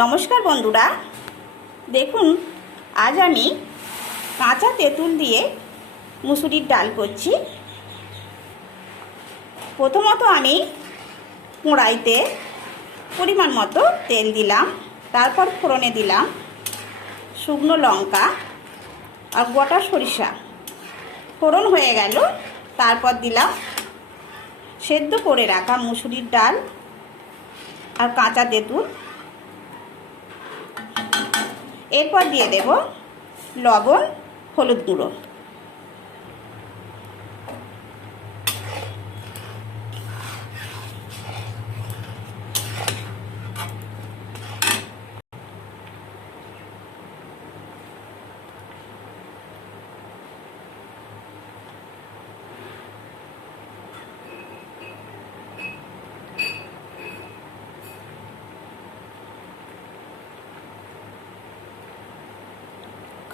নমস্কার বন্ধুরা, দেখুন আজ আমি কাঁচা তেঁতুল দিয়ে মুসুরির ডাল করছি। প্রথমত আমি কড়াইতে পরিমাণ মতো তেল দিলাম, তারপর ফোড়নে দিলাম শুকনো লঙ্কা আর গোটা সরিষা। ফোড়ন হয়ে গেল, তারপর দিলাম সেদ্ধ করে রাখা মুসুরির ডাল আর কাঁচা তেঁতুল। এরপর দিয়ে দেব লবণ, হলুদ গুঁড়ো।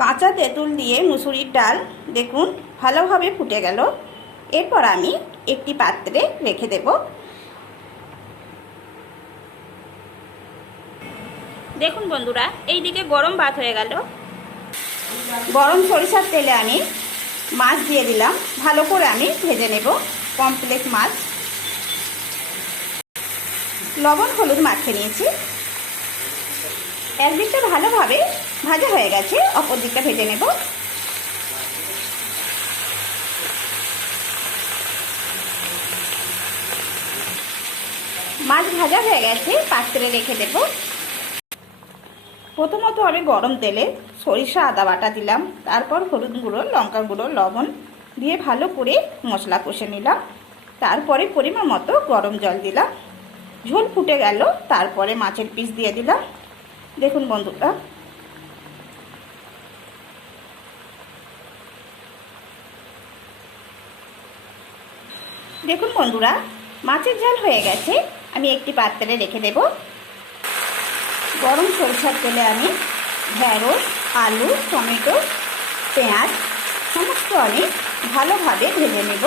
কাঁচা তেঁতুল দিয়ে মুসুরির ডাল দেখুন ভালোভাবে ফুটে গেল। এরপর আমি একটি পাত্রে রেখে দেব। দেখুন বন্ধুরা, এই দিকে গরম ভাত হয়ে গেল। গরম সরিষার তেলে আমি মাছ দিয়ে দিলাম, ভালো করে আমি ভেজে নেব। পমফ্রেট মাছ, লবণ হলুদ মাখিয়ে নিয়েছি। একদিকটা ভালোভাবে ভাজা হয়ে গেছে, অপর দিকটা ভেজে নেব। মাছ ভাজা হয়ে গেছে, পাত্রে রেখে দেব। প্রথমত আমি গরম তেলে সরিষা আদা বাটা দিলাম, তারপর হলুদ গুঁড়ো, লঙ্কা গুঁড়ো, লবণ দিয়ে ভালো করে মশলা কষে নিলাম। তারপরে পরিমাণ মতো গরম জল দিলাম। ঝোল ফুটে গেল, তারপরে মাছের পিস দিয়ে দিলাম। দেখুন বন্ধুরা, মাছের ঝাল হয়ে গেছে। আমি একটি পাত্রে রেখে দেব। গরম সরিষার তেলে আমি ঢেঁড়স, আলু, টমেটো, পেঁয়াজ সমস্ত আমি ভালোভাবে ভেজে নেব।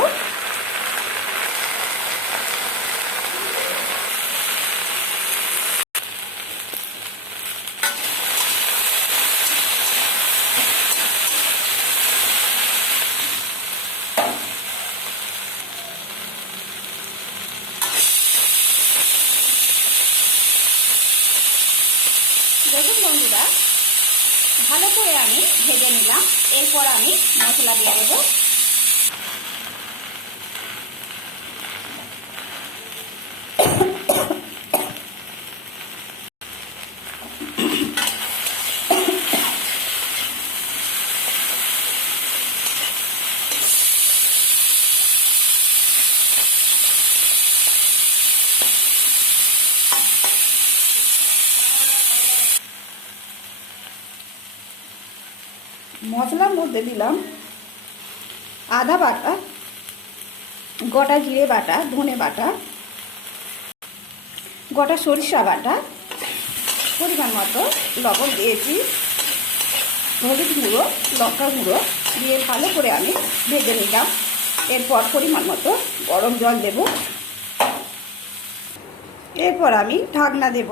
দেখুন বন্ধুরা, ভালো করে আমি ভেজে নিলাম। এরপর আমি মশলা দিয়ে দেবো। মশলার মধ্যে দিলাম আদা বাটা, গোটা জিরে বাটা, ধনে বাটা, গোটা সরিষা বাটা, পরিমাণ মতো লবণ দিয়েছি, হলুদ গুঁড়ো, লঙ্কা গুঁড়ো দিয়ে ভালো করে আমি ভেজে নিলাম। এরপর পরিমাণ মতো গরম জল দেব। এরপর আমি ঢাকনা দেব।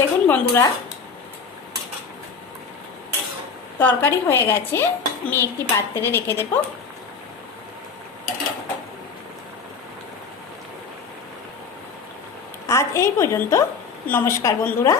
দেখুন বন্ধুরা, তরকারি হয়ে গেছে। আমি একটি পাত্রে রেখে দেব। আজ এই পর্যন্ত। নমস্কার বন্ধুরা।